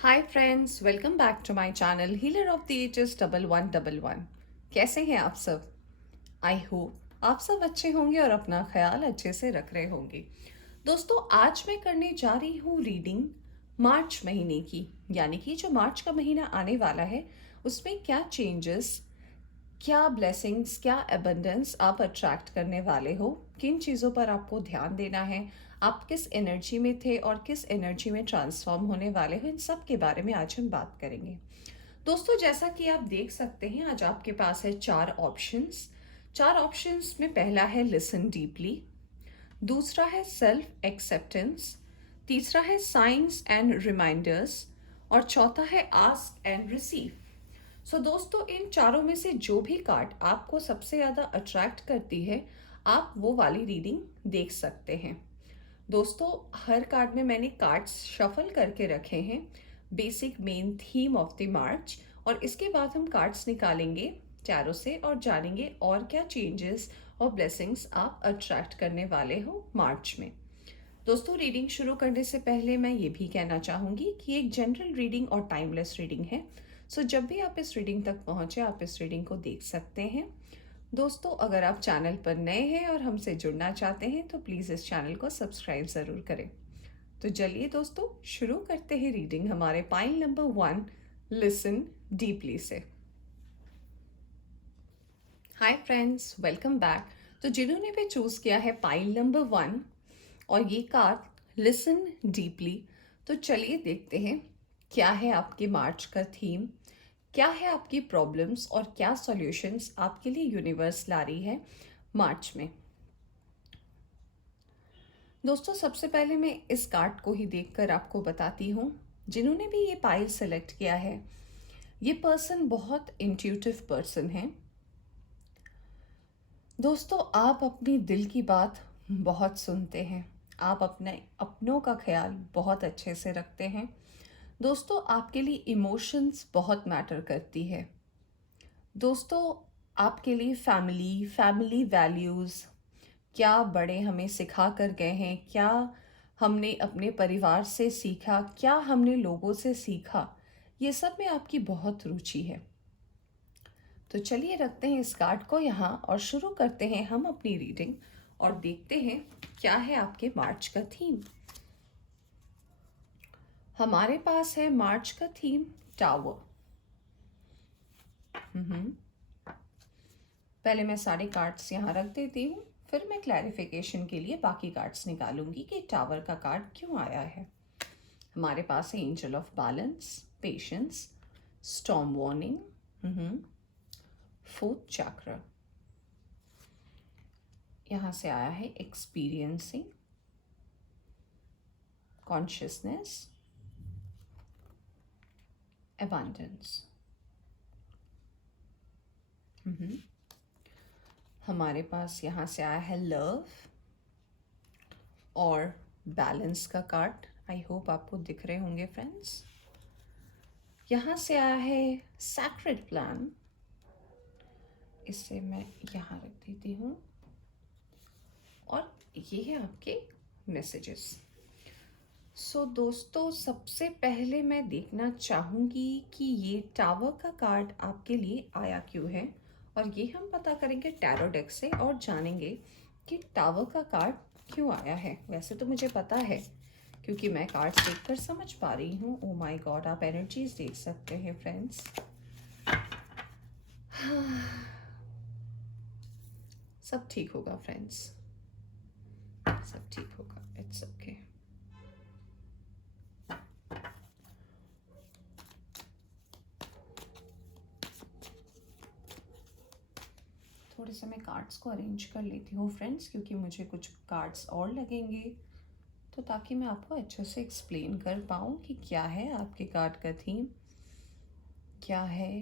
Hi friends, welcome back to my channel healer of the ages 1111। कैसे हैं आप सब? आई होप आप सब अच्छे होंगे और अपना ख्याल अच्छे से रख रहे होंगे। दोस्तों, आज मैं करने जा रही हूँ रीडिंग मार्च महीने की, यानी कि जो मार्च का महीना आने वाला है उसमें क्या चेंजेस, क्या ब्लेसिंग्स, क्या अबंडेंस आप अट्रैक्ट करने वाले हो, किन चीज़ों पर आपको ध्यान देना है, आप किस एनर्जी में थे और किस एनर्जी में ट्रांसफॉर्म होने वाले हो, इन सब के बारे में आज हम बात करेंगे। दोस्तों, जैसा कि आप देख सकते हैं, आज आपके पास है चार ऑप्शंस में पहला है लिसन डीपली, दूसरा है सेल्फ एक्सेप्टेंस, तीसरा है साइंस एंड रिमाइंडर्स और चौथा है आस्क एंड रिसीव। दोस्तों, इन चारों में से जो भी कार्ड आपको सबसे ज़्यादा अट्रैक्ट करती है, आप वो वाली रीडिंग देख सकते हैं। दोस्तों, हर कार्ड में मैंने कार्ड्स शफल करके रखे हैं, basic main theme of the March, और इसके बाद हम कार्ड्स निकालेंगे टैरो से और जानेंगे और क्या चेंजेस और ब्लेसिंग्स आप अट्रैक्ट करने वाले हो मार्च में। दोस्तों, रीडिंग शुरू करने से पहले मैं ये भी कहना चाहूँगी कि एक जनरल रीडिंग और टाइमलेस रीडिंग है। जब भी आप इस रीडिंग तक पहुँचे, आप इस रीडिंग को देख सकते हैं। दोस्तों, अगर आप चैनल पर नए हैं और हमसे जुड़ना चाहते हैं तो प्लीज़ इस चैनल को सब्सक्राइब ज़रूर करें। तो चलिए दोस्तों, शुरू करते हैं रीडिंग हमारे पाइल नंबर 1, लिसन डीपली से। हाय फ्रेंड्स, वेलकम बैक। तो जिन्होंने भी चूज़ किया है पाइल नंबर 1 और ये कार्ड लिसन डीपली, तो चलिए देखते हैं क्या है आपके मार्च का थीम, क्या है आपकी प्रॉब्लम्स और क्या सॉल्यूशंस आपके लिए यूनिवर्स ला रही है मार्च में। दोस्तों, सबसे पहले मैं इस कार्ड को ही देखकर आपको बताती हूँ। जिन्होंने भी ये पाइल सेलेक्ट किया है, ये पर्सन बहुत इंट्यूटिव पर्सन है। दोस्तों, आप अपनी दिल की बात बहुत सुनते हैं, आप अपने अपनों का ख्याल बहुत अच्छे से रखते हैं। दोस्तों, आपके लिए इमोशंस बहुत मैटर करती है। दोस्तों, आपके लिए फैमिली वैल्यूज़, क्या बड़े हमें सिखा कर गए हैं, क्या हमने अपने परिवार से सीखा, क्या हमने लोगों से सीखा, ये सब में आपकी बहुत रुचि है। तो चलिए रखते हैं इस कार्ड को यहाँ और शुरू करते हैं हम अपनी रीडिंग और देखते हैं क्या है आपके मार्च का थीम। हमारे पास है मार्च का थीम टावर। पहले मैं सारे कार्ड्स यहाँ रख देती हूँ, फिर मैं क्लैरिफिकेशन के लिए बाकी कार्ड्स निकालूंगी कि टावर का कार्ड क्यों आया है। हमारे पास है angel of balance, patience, storm warning, fourth चक्र। यहाँ से आया है एक्सपीरियंसिंग, कॉन्शियसनेस, अबंडेंस। हमारे पास यहाँ से आया है लव और बैलेंस का कार्ड। आई होप आपको दिख रहे होंगे फ्रेंड्स। यहाँ से आया है सैक्रेड प्लान, इसे मैं यहाँ रख देती हूँ, और ये है आपके मैसेजेस। दोस्तों, सबसे पहले मैं देखना चाहूँगी कि ये टावर का कार्ड आपके लिए आया क्यों है, और ये हम पता करेंगे टैरो डेक से और जानेंगे कि टावर का कार्ड क्यों आया है। वैसे तो मुझे पता है क्योंकि मैं कार्ड देखकर समझ पा रही हूँ। ओ माय गॉड, आप एनर्जीज देख सकते हैं फ्रेंड्स। सब ठीक होगा फ्रेंड्स, सब ठीक होगा, इट्स ओके। थोड़े से मैं कार्ड्स को अरेंज कर लेती हूँ फ्रेंड्स, क्योंकि मुझे कुछ कार्ड्स और लगेंगे, तो ताकि मैं आपको अच्छे से एक्सप्लेन कर पाऊँ कि क्या है आपके कार्ड का थीम, क्या है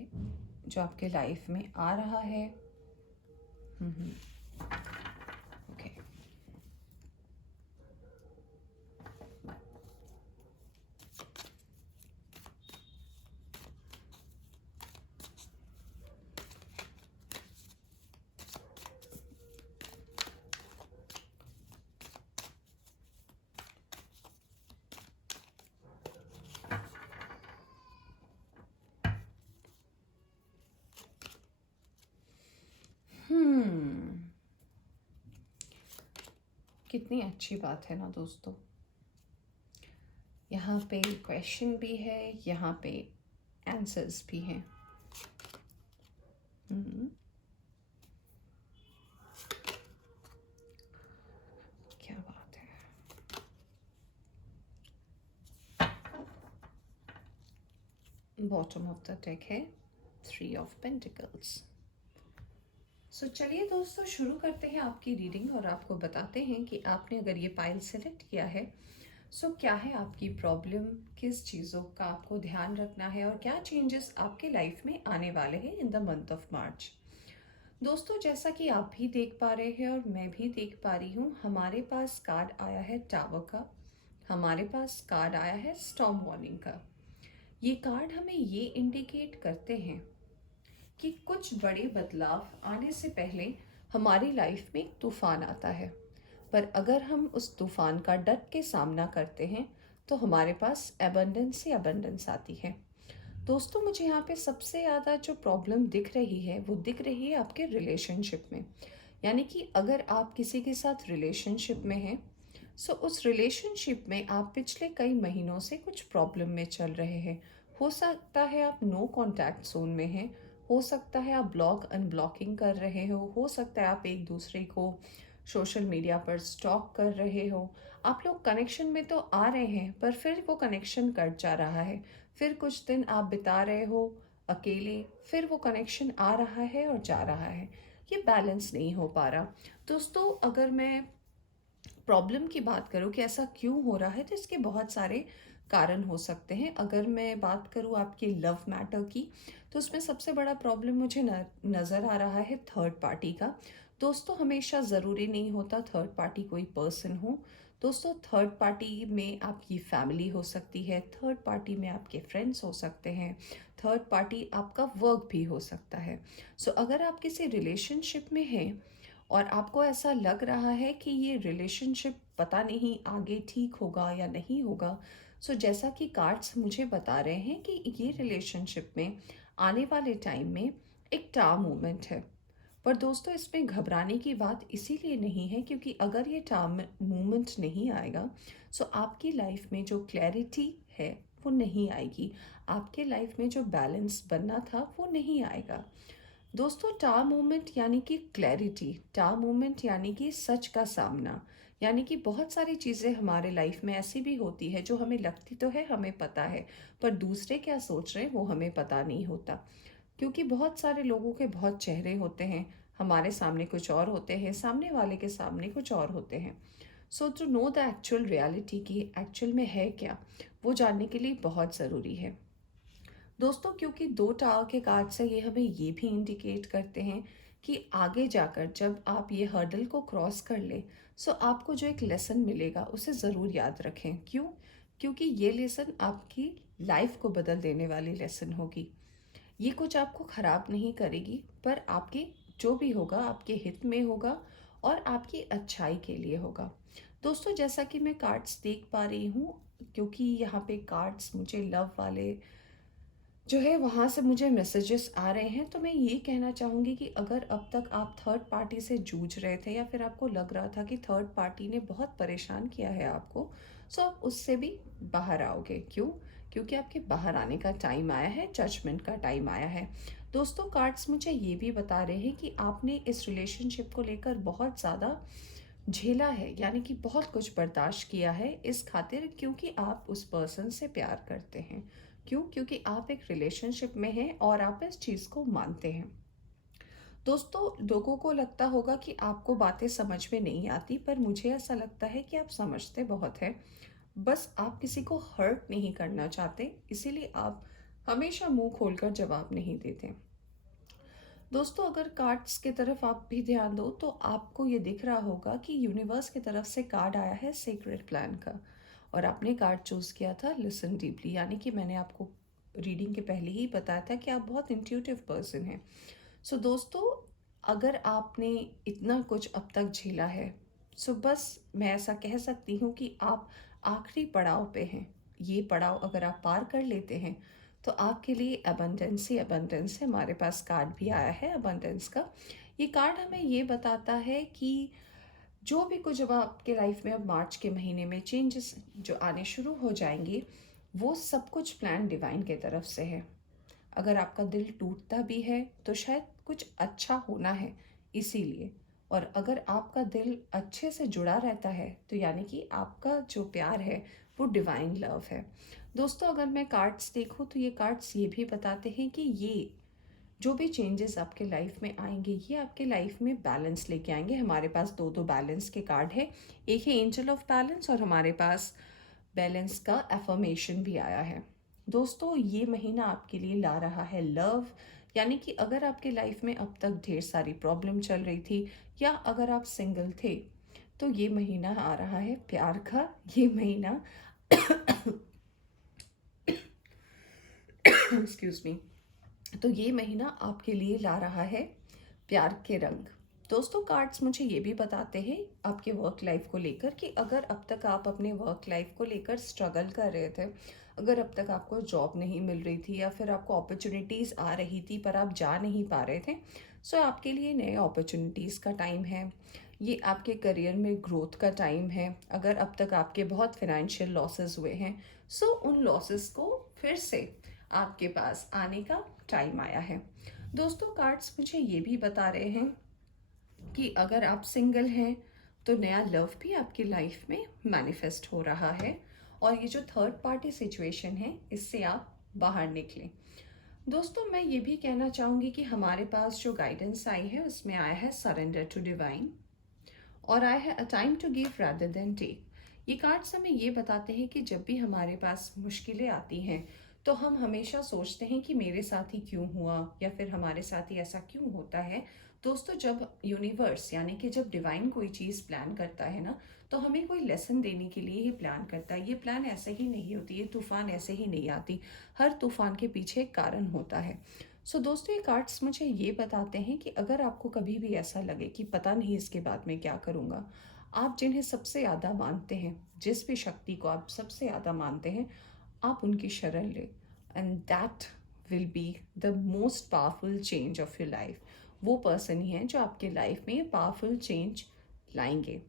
जो आपके लाइफ में आ रहा है। ओके, कितनी अच्छी बात है ना दोस्तों। यहाँ पे क्वेश्चन भी है, यहाँ पे आंसर्स भी हैं। हम्म, क्या बात है। बॉटम ऑफ द डेक है 3 ऑफ पेंटिकल्स। सो चलिए दोस्तों, शुरू करते हैं आपकी रीडिंग और आपको बताते हैं कि आपने अगर ये पाइल सेलेक्ट किया है सो क्या है आपकी प्रॉब्लम, किस चीज़ों का आपको ध्यान रखना है और क्या चेंजेस आपके लाइफ में आने वाले हैं in the month of March. दोस्तों, जैसा कि आप भी देख पा रहे हैं और मैं भी देख पा रही हूँ, हमारे पास कार्ड आया है टावर का, हमारे पास कार्ड आया है स्टॉर्म वार्निंग का। ये कार्ड हमें ये इंडिकेट करते हैं कि कुछ बड़े बदलाव आने से पहले हमारी लाइफ में एक तूफान आता है, पर अगर हम उस तूफान का डट के सामना करते हैं तो हमारे पास एबंडेंस ही एबंडेंस आती है। दोस्तों, मुझे यहाँ पे सबसे ज़्यादा जो प्रॉब्लम दिख रही है वो दिख रही है आपके रिलेशनशिप में। यानी कि अगर आप किसी के साथ रिलेशनशिप में हैं सो उस रिलेशनशिप में आप पिछले कई महीनों से कुछ प्रॉब्लम में चल रहे हैं। हो सकता है आप नो कांटेक्ट जोन में हैं, हो सकता है आप ब्लॉक अनब्लॉकिंग कर रहे हो सकता है आप एक दूसरे को सोशल मीडिया पर स्टॉक कर रहे हो। आप लोग कनेक्शन में तो आ रहे हैं पर फिर वो कनेक्शन कट जा रहा है, फिर कुछ दिन आप बिता रहे हो अकेले, फिर वो कनेक्शन आ रहा है और जा रहा है। ये बैलेंस नहीं हो पा रहा। दोस्तों, अगर मैं प्रॉब्लम की बात करूँ कि ऐसा क्यों हो रहा है तो इसके बहुत सारे कारण हो सकते हैं। अगर मैं बात करूँ आपके लव मैटर की तो उसमें सबसे बड़ा प्रॉब्लम मुझे नज़र आ रहा है थर्ड पार्टी का। दोस्तों, हमेशा ज़रूरी नहीं होता थर्ड पार्टी कोई पर्सन हो। दोस्तों, थर्ड पार्टी में आपकी फैमिली हो सकती है, थर्ड पार्टी में आपके फ्रेंड्स हो सकते हैं, थर्ड पार्टी आपका वर्क भी हो सकता है। सो अगर आप किसी रिलेशनशिप में हैं और आपको ऐसा लग रहा है कि ये रिलेशनशिप पता नहीं आगे ठीक होगा या नहीं होगा, सो जैसा कि कार्ड्स मुझे बता रहे हैं कि ये रिलेशनशिप में आने वाले टाइम में एक टार मूवमेंट है। पर दोस्तों, इसमें घबराने की बात इसीलिए नहीं है क्योंकि अगर ये टार मूवमेंट नहीं आएगा सो आपकी लाइफ में जो क्लैरिटी है वो नहीं आएगी, आपके लाइफ में जो बैलेंस बनना था वो नहीं आएगा। दोस्तों, टा मोमेंट यानी कि क्लैरिटी, टा मोमेंट यानी कि सच का सामना। यानी कि बहुत सारी चीज़ें हमारे लाइफ में ऐसी भी होती है जो हमें लगती तो है हमें पता है, पर दूसरे क्या सोच रहे हैं वो हमें पता नहीं होता। क्योंकि बहुत सारे लोगों के बहुत चेहरे होते हैं, हमारे सामने कुछ और होते हैं, सामने वाले के सामने कुछ और होते हैं। So to know the actual reality की एक्चुअल में है क्या, वो जानने के लिए बहुत ज़रूरी है। दोस्तों, क्योंकि दो टावर के कार्ड से ये हमें ये भी इंडिकेट करते हैं कि आगे जाकर जब आप ये हर्डल को क्रॉस कर लें सो आपको जो एक लेसन मिलेगा उसे ज़रूर याद रखें। क्यों? क्योंकि ये लेसन आपकी लाइफ को बदल देने वाली लेसन होगी। ये कुछ आपको ख़राब नहीं करेगी पर आपके जो भी होगा आपके हित में होगा और आपकी अच्छाई के लिए होगा। दोस्तों, जैसा कि मैं कार्ड्स देख पा रही हूँ, क्योंकि यहाँ पे कार्ड्स मुझे लव वाले जो है वहाँ से मुझे मैसेजेस आ रहे हैं, तो मैं ये कहना चाहूँगी कि अगर अब तक आप थर्ड पार्टी से जूझ रहे थे या फिर आपको लग रहा था कि थर्ड पार्टी ने बहुत परेशान किया है आपको, सो आप उससे भी बाहर आओगे। क्यों? क्योंकि आपके बाहर आने का टाइम आया है, जजमेंट का टाइम आया है। दोस्तों, कार्ड्स मुझे ये भी बता रहे हैं कि आपने इस रिलेशनशिप को लेकर बहुत ज़्यादा झेला है, यानी कि बहुत कुछ बर्दाश्त किया है इस खातिर क्योंकि आप उस पर्सन से प्यार करते हैं। क्यों? क्योंकि आप एक रिलेशनशिप में हैं और आप इस चीज़ को मानते हैं। दोस्तों, लोगों को लगता होगा कि आपको बातें समझ में नहीं आती, पर मुझे ऐसा लगता है कि आप समझते बहुत हैं। बस आप किसी को हर्ट नहीं करना चाहते, इसीलिए आप हमेशा मुंह खोलकर जवाब नहीं देते। दोस्तों, अगर कार्ड्स की तरफ आप भी ध्यान दो तो आपको ये दिख रहा होगा कि यूनिवर्स की तरफ से कार्ड आया है सीक्रेट प्लान का, और आपने कार्ड चूज़ किया था लिसन डीपली। यानी कि मैंने आपको रीडिंग के पहले ही बताया था कि आप बहुत इंट्यूटिव पर्सन हैं। सो दोस्तों, अगर आपने इतना कुछ अब तक झेला है सो बस मैं ऐसा कह सकती हूँ कि आप आखिरी पड़ाव पे हैं। ये पड़ाव अगर आप पार कर लेते हैं तो आपके लिए अबंडेंस ही अबंडेंस है। हमारे पास कार्ड भी आया है अबंडेंस का। ये कार्ड हमें ये बताता है कि जो भी कुछ अब आपके लाइफ में अब मार्च के महीने में चेंजेस जो आने शुरू हो जाएंगे, वो सब कुछ प्लान डिवाइन के तरफ से है। अगर आपका दिल टूटता भी है तो शायद कुछ अच्छा होना है इसीलिए। और अगर आपका दिल अच्छे से जुड़ा रहता है तो यानी कि आपका जो प्यार है वो डिवाइन लव है। दोस्तों, अगर मैं कार्ड्स देखूं तो ये कार्ड्स ये भी बताते हैं कि ये जो भी चेंजेस आपके लाइफ में आएंगे ये आपके लाइफ में बैलेंस लेके आएंगे। हमारे पास दो दो बैलेंस के कार्ड है, एक है एंजल ऑफ बैलेंस और हमारे पास बैलेंस का एफर्मेशन भी आया है। दोस्तों, ये महीना आपके लिए ला रहा है लव, यानी कि अगर आपके लाइफ में अब तक ढेर सारी प्रॉब्लम चल रही थी या अगर आप सिंगल थे तो ये महीना आ रहा है प्यार का। ये महीना एक्सक्यूज मी, तो ये महीना आपके लिए ला रहा है प्यार के रंग। दोस्तों, कार्ड्स मुझे ये भी बताते हैं आपके वर्क लाइफ को लेकर कि अगर अब तक आप अपने वर्क लाइफ को लेकर स्ट्रगल कर रहे थे, अगर अब तक आपको जॉब नहीं मिल रही थी या फिर आपको अपॉर्चुनिटीज़ आ रही थी पर आप जा नहीं पा रहे थे, सो आपके लिए नए अपॉर्चुनिटीज़ का टाइम है। ये आपके करियर में ग्रोथ का टाइम है। अगर अब तक आपके बहुत फिनेंशियल लॉसेस हुए हैं, सो उन लॉसेस को फिर से आपके पास आने का टाइम आया है। दोस्तों, कार्ड्स मुझे ये भी बता रहे हैं कि अगर आप सिंगल हैं तो नया लव भी आपकी लाइफ में मैनिफेस्ट हो रहा है और ये जो थर्ड पार्टी सिचुएशन है इससे आप बाहर निकलें। दोस्तों, मैं ये भी कहना चाहूँगी कि हमारे पास जो गाइडेंस आई है उसमें आया है सरेंडर टू डिवाइन और आया है a time to give rather than take. ये कार्ड्स हमें ये बताते हैं कि जब भी हमारे पास मुश्किलें आती हैं तो हम हमेशा सोचते हैं कि मेरे साथ ही क्यों हुआ या फिर हमारे साथ ही ऐसा क्यों होता है। दोस्तों, जब यूनिवर्स यानी कि जब डिवाइन कोई चीज़ प्लान करता है ना, तो हमें कोई लेसन देने के लिए ही प्लान करता है। ये प्लान ऐसे ही नहीं होती, ये तूफान ऐसे ही नहीं आती। हर तूफान के पीछे एक कारण होता है। सो दोस्तों, ये कार्ड्स मुझे ये बताते हैं कि अगर आपको कभी भी ऐसा लगे कि पता नहीं इसके बाद मैं क्या करूँगा, आप जिन्हें सबसे ज़्यादा मानते हैं, जिस भी शक्ति को आप सबसे ज़्यादा मानते हैं, आप उनकी शरण लें and that will be the most powerful change of your life. वो पर्सन ही हैं जो आपके लाइफ में ये पावरफुल चेंज लाएंगे।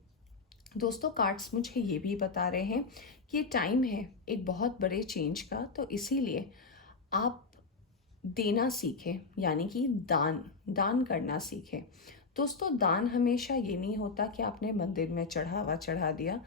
दोस्तों, कार्ड्स मुझे ये भी बता रहे हैं कि ये टाइम है एक बहुत बड़े चेंज का, तो इसीलिए आप देना सीखें, यानी कि दान दान करना सीखें। दोस्तों, दान हमेशा ये नहीं होता कि आपने मंदिर में चढ़ावा चढ़ा दिया।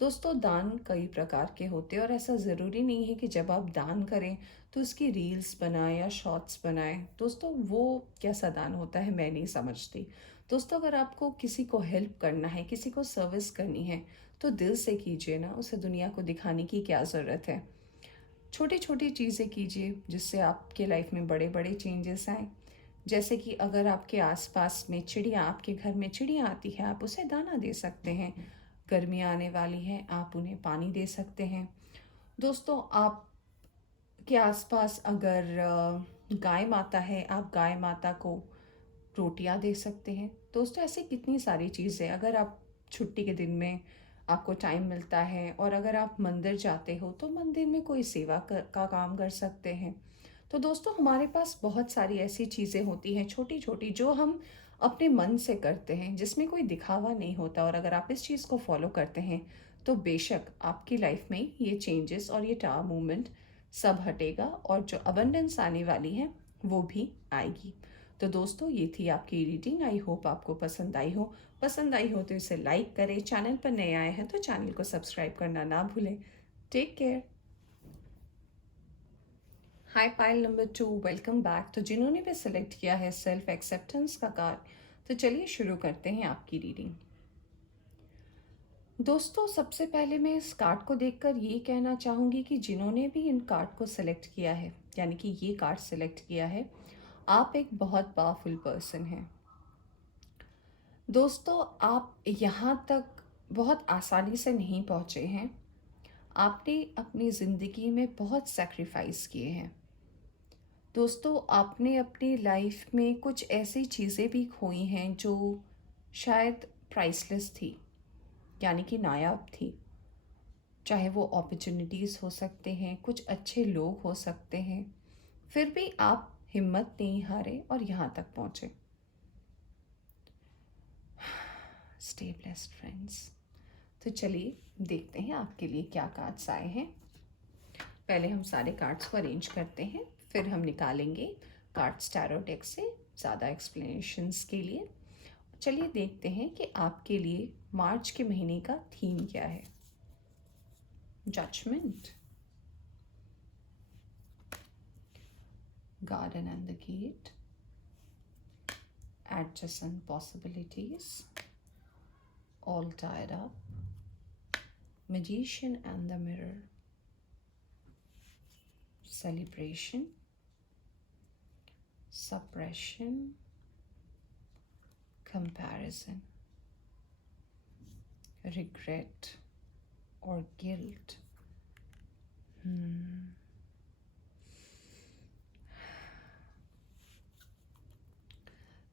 दोस्तों, दान कई प्रकार के होते हैं और ऐसा ज़रूरी नहीं है कि जब आप दान करें तो उसकी रील्स बनाएं या शॉर्ट्स बनाएं। दोस्तों, वो कैसा दान होता है मैं नहीं समझती। दोस्तों, अगर आपको किसी को हेल्प करना है, किसी को सर्विस करनी है, तो दिल से कीजिए ना, उसे दुनिया को दिखाने की क्या ज़रूरत है। छोटी छोटी चीज़ें कीजिए जिससे आपके लाइफ में बड़े बड़े चेंजेस आए। जैसे कि अगर आपके आसपास में चिड़िया, आपके घर में चिड़िया आती है, आप उसे दाना दे सकते हैं। गर्मियाँ आने वाली हैं, आप उन्हें पानी दे सकते हैं। दोस्तों, आपके आसपास अगर गाय माता है, आप गाय माता को रोटियां दे सकते हैं। दोस्तों, ऐसी कितनी सारी चीज़ें, अगर आप छुट्टी के दिन में आपको टाइम मिलता है और अगर आप मंदिर जाते हो तो मंदिर में कोई सेवा का काम कर सकते हैं। तो दोस्तों, हमारे पास बहुत सारी ऐसी चीज़ें होती हैं छोटी छोटी जो हम अपने मन से करते हैं, जिसमें कोई दिखावा नहीं होता, और अगर आप इस चीज़ को फॉलो करते हैं तो बेशक आपकी लाइफ में ये चेंजेस और ये टावर मूवमेंट सब हटेगा और जो अबंडेंस आने वाली है वो भी आएगी। तो दोस्तों, ये थी आपकी रीडिंग। आई होप आपको पसंद आई हो। पसंद आई हो तो इसे लाइक करें, चैनल पर नए आए हैं तो चैनल को सब्सक्राइब करना ना भूलें। Take care. Hi pile number 2, welcome back. तो जिन्होंने भी सिलेक्ट किया है सेल्फ एक्सेप्टेंस का कार्ड, तो चलिए शुरू करते हैं आपकी रीडिंग। दोस्तों, सबसे पहले मैं इस कार्ड को देखकर ये कहना चाहूँगी कि जिन्होंने भी इन कार्ड को सिलेक्ट किया है, यानी कि ये कार्ड सिलेक्ट किया है, आप एक बहुत पावरफुल पर्सन हैं। दोस्तों, आप यहाँ तक बहुत आसानी से नहीं पहुँचे हैं। आपने अपनी ज़िंदगी में बहुत सैक्रिफाइस किए हैं। दोस्तों, आपने अपनी लाइफ में कुछ ऐसी चीज़ें भी खोई हैं जो शायद प्राइसलेस थी, यानी कि नायाब थी। चाहे वो अपॉर्चुनिटीज़ हो सकते हैं, कुछ अच्छे लोग हो सकते हैं, फिर भी आप हिम्मत नहीं हारे और यहाँ तक पहुँचे। Stay blessed friends. तो चलिए देखते हैं आपके लिए क्या कार्ड्स आए हैं। पहले हम सारे कार्ड्स को अरेंज करते हैं, फिर हम निकालेंगे कार्ड्स टैरो डेक से ज़्यादा एक्सप्लेनेशंस के लिए। चलिए देखते हैं कि आपके लिए मार्च के महीने का थीम क्या है। Judgement, garden and the gate, adjacent possibilities, all tied up, magician and the mirror, celebration, suppression, comparison, regret or guilt.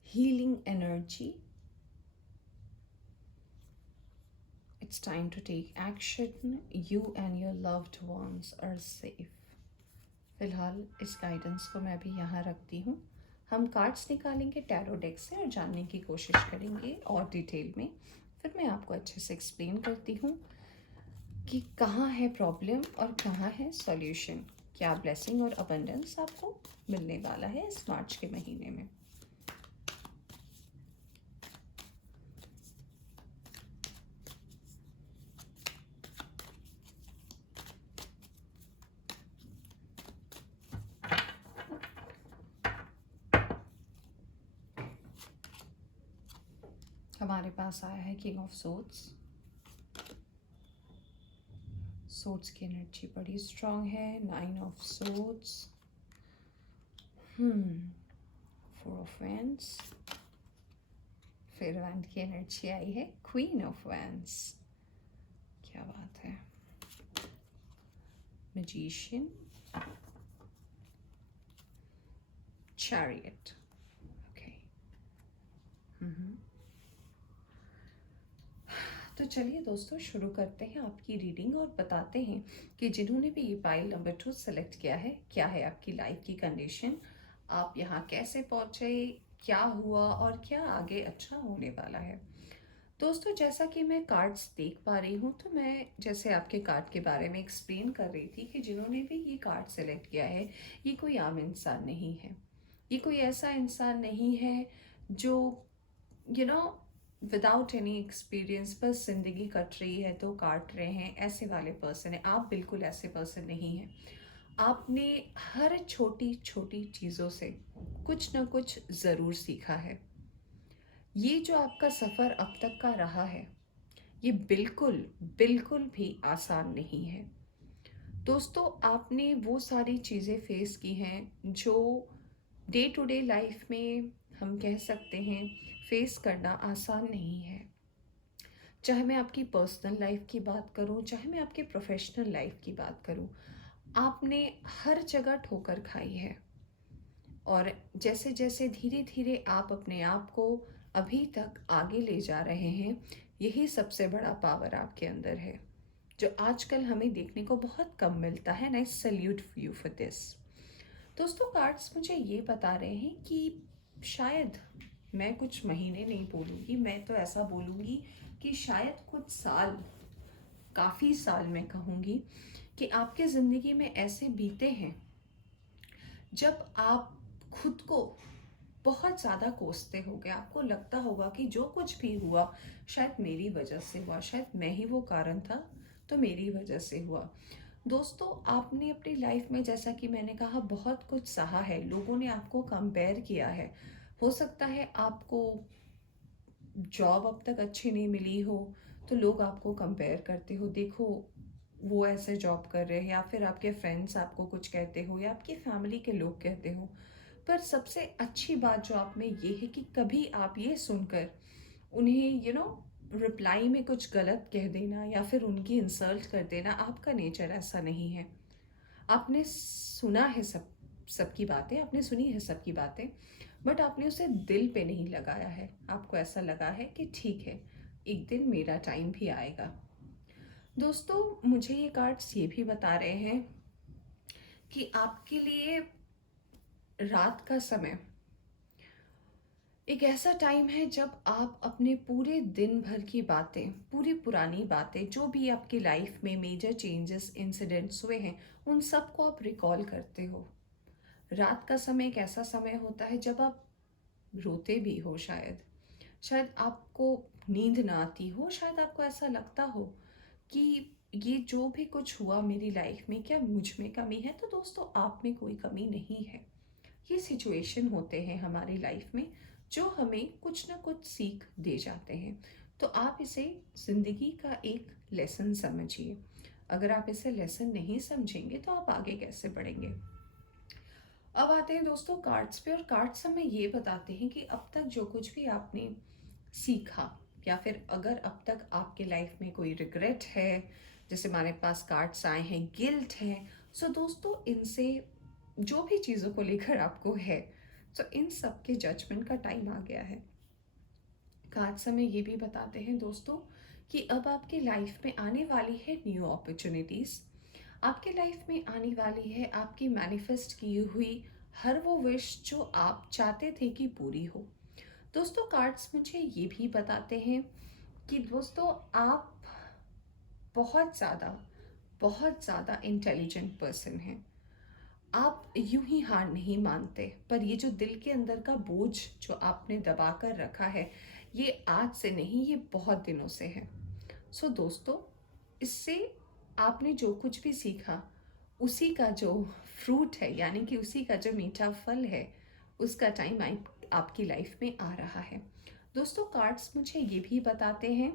Healing energy. It's time to take action. You and your loved ones are safe. फिलहाल इस guidance को मैं अभी यहाँ रखती हूँ। हम cards निकालेंगे टैरो डेक से और जानने की कोशिश करेंगे और डिटेल में। फिर मैं आपको अच्छे से एक्सप्लेन करती हूँ कि कहाँ है प्रॉब्लम और कहाँ है सॉल्यूशन। क्या ब्लेसिंग और अबंडेंस आपको मिलने वाला है इस मार्च के महीने में। हमारे पास आया है किंग ऑफ सोर्ड्स। सोर्ड्स की एनर्जी बड़ी स्ट्रांग है। 9 ऑफ सोर्ड्स, 4 ऑफ वैंड्स, फिर वैंड की एनर्जी आई है क्वीन ऑफ वैंड्स। क्या बात है। Magician, chariot. ओके, तो चलिए दोस्तों शुरू करते हैं आपकी रीडिंग और बताते हैं कि जिन्होंने भी ये पाइल नंबर 2 सेलेक्ट किया है, क्या है आपकी लाइफ की कंडीशन, आप यहाँ कैसे पहुँचे, क्या हुआ और क्या आगे अच्छा होने वाला है। दोस्तों जैसा कि मैं कार्ड्स देख पा रही हूँ, तो मैं जैसे आपके कार्ड के बारे में एक्सप्लेन कर रही थी कि जिन्होंने भी ये कार्ड सेलेक्ट किया है, ये कोई आम इंसान नहीं है। ये कोई ऐसा इंसान नहीं है जो विदाउट एनी एक्सपीरियंस बस जिंदगी कट रही है तो काट रहे हैं, ऐसे वाले पर्सन है। आप बिल्कुल ऐसे पर्सन नहीं हैं। आपने हर छोटी छोटी चीज़ों से कुछ ना कुछ ज़रूर सीखा है। ये जो आपका सफ़र अब तक का रहा है, ये बिल्कुल बिल्कुल भी आसान नहीं है। दोस्तों आपने वो सारी चीज़ें फेस की हैं जो डे टू डे लाइफ में हम कह सकते हैं फेस करना आसान नहीं है। चाहे मैं आपकी पर्सनल लाइफ की बात करूं, चाहे मैं आपके प्रोफेशनल लाइफ की बात करूं, आपने हर जगह ठोकर खाई है। और जैसे जैसे धीरे धीरे आप अपने आप को अभी तक आगे ले जा रहे हैं, यही सबसे बड़ा पावर आपके अंदर है जो आजकल हमें देखने को बहुत कम मिलता है। And I salute you for this. दोस्तों कार्ड्स मुझे ये बता रहे हैं कि शायद मैं कुछ महीने नहीं बोलूँगी, मैं तो ऐसा बोलूँगी कि शायद कुछ साल, काफ़ी साल मैं कहूँगी कि आपके ज़िंदगी में ऐसे बीते हैं जब आप खुद को बहुत ज़्यादा कोसते होगे। आपको लगता होगा कि जो कुछ भी हुआ शायद मेरी वजह से हुआ, शायद मैं ही वो कारण था, तो मेरी वजह से हुआ। दोस्तों आपने अपनी लाइफ में, जैसा कि मैंने कहा, बहुत कुछ सहा है। लोगों ने आपको कंपेयर किया है। हो सकता है आपको जॉब अब तक अच्छी नहीं मिली हो तो लोग आपको कंपेयर करते हो, देखो वो ऐसे जॉब कर रहे हैं, या फिर आपके फ्रेंड्स आपको कुछ कहते हो या आपकी फैमिली के लोग कहते हो। पर सबसे अच्छी बात जो आप में ये है कि कभी आप ये सुनकर उन्हें रिप्लाई में कुछ गलत कह देना या फिर उनकी इंसल्ट कर देना, आपका नेचर ऐसा नहीं है। आपने सुना है सबकी बातें, आपने सुनी है सबकी बातें, बट आपने उसे दिल पे नहीं लगाया है। आपको ऐसा लगा है कि ठीक है, एक दिन मेरा टाइम भी आएगा। दोस्तों मुझे ये कार्ड्स ये भी बता रहे हैं कि आपके लिए रात का समय एक ऐसा टाइम है जब आप अपने पूरे दिन भर की बातें, पूरी पुरानी बातें, जो भी आपकी लाइफ में मेजर चेंजेस, इंसिडेंट्स हुए हैं, उन सबको आप रिकॉल करते हो। रात का समय एक ऐसा समय होता है जब आप रोते भी हो शायद। शायद आपको नींद ना आती हो, शायद आपको ऐसा लगता हो कि ये जो भी कुछ हुआ मेरी लाइफ में, क्या मुझ में कमी है? तो दोस्तों, आप में कोई कमी नहीं है। ये सिचुएशन होते हैं हमारी लाइफ में जो हमें कुछ ना कुछ सीख दे जाते हैं। तो आप इसे ज़िंदगी का एक लेसन समझिए। अगर आप इसे लेसन नहीं समझेंगे तो आप आगे कैसे बढ़ेंगे? अब आते हैं दोस्तों कार्ड्स पे, और कार्ड्स हमें ये बताते हैं कि अब तक जो कुछ भी आपने सीखा, या फिर अगर अब तक आपके लाइफ में कोई रिग्रेट है, जैसे हमारे पास कार्ड्स आए हैं गिल्ट है। सो दोस्तों, इनसे जो भी चीज़ों को लेकर आपको है, तो इन सब के जजमेंट का टाइम आ गया है। कार्ड्स हमें ये भी बताते हैं दोस्तों कि अब आपकी लाइफ में आने वाली है न्यू अपॉर्चुनिटीज़। आपके लाइफ में आने वाली है आपकी मैनिफेस्ट की हुई हर वो विश जो आप चाहते थे कि पूरी हो। दोस्तों, कार्ड्स मुझे ये भी बताते हैं कि दोस्तों, आप बहुत ज़्यादा इंटेलिजेंट पर्सन हैं। आप यूं ही हार नहीं मानते, पर ये जो दिल के अंदर का बोझ जो आपने दबा कर रखा है, ये आज से नहीं, ये बहुत दिनों से है। सो दोस्तों, इससे आपने जो कुछ भी सीखा, उसी का जो फ्रूट है, यानी कि उसी का जो मीठा फल है, उसका टाइम आपकी लाइफ में आ रहा है। दोस्तों, कार्ड्स मुझे ये भी बताते हैं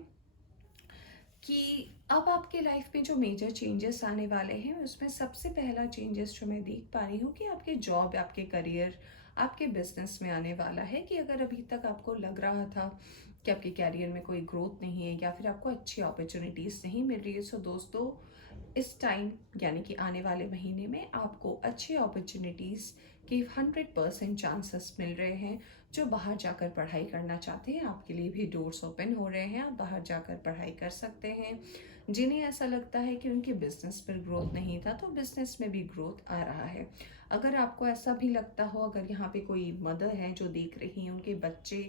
कि अब आपके लाइफ में जो मेजर चेंजेस आने वाले हैं, उसमें सबसे पहला चेंजेस जो मैं देख पा रही हूँ कि आपके जॉब, आपके करियर, आपके बिजनेस में आने वाला है। कि अगर अभी तक आपको लग रहा था कि आपके कैरियर में कोई ग्रोथ नहीं है, या फिर आपको अच्छी अपॉर्चुनिटीज़ नहीं मिल रही है, सो दोस्तों, इस टाइम यानी कि आने वाले महीने में आपको अच्छी अपॉर्चुनिटीज़ के 100% चांसेस मिल रहे हैं। जो बाहर जाकर पढ़ाई करना चाहते हैं, आपके लिए भी डोर्स ओपन हो रहे हैं, आप बाहर जाकर पढ़ाई कर सकते हैं। जिन्हें ऐसा लगता है कि उनके बिजनेस पर ग्रोथ नहीं था, तो बिजनेस में भी ग्रोथ आ रहा है। अगर आपको ऐसा भी लगता हो, अगर यहाँ पे कोई मदर है जो देख रही हैं, उनके बच्चे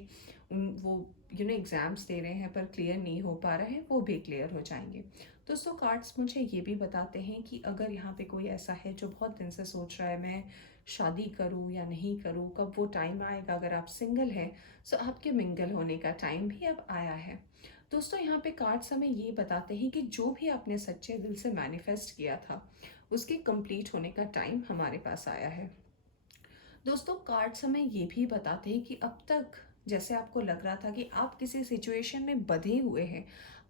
वो एग्ज़ाम्स दे रहे हैं पर क्लियर नहीं हो पा रहे हैं, वो भी क्लियर हो जाएंगे। दोस्तों, कार्ड्स मुझे ये भी बताते हैं कि अगर यहाँ पे कोई ऐसा है जो बहुत दिन से सोच रहा है मैं शादी करूँ या नहीं करूँ, कब वो टाइम आएगा, अगर आप सिंगल हैं, सो आपके मिंगल होने का टाइम भी अब आया है। दोस्तों, यहाँ पे कार्ड्स हमें ये बताते हैं कि जो भी आपने सच्चे दिल से मैनिफेस्ट किया था, उसके कंप्लीट होने का टाइम हमारे पास आया है। दोस्तों, कार्ड्स हमें ये भी बताते हैं कि अब तक जैसे आपको लग रहा था कि आप किसी सिचुएशन में बंधे हुए हैं,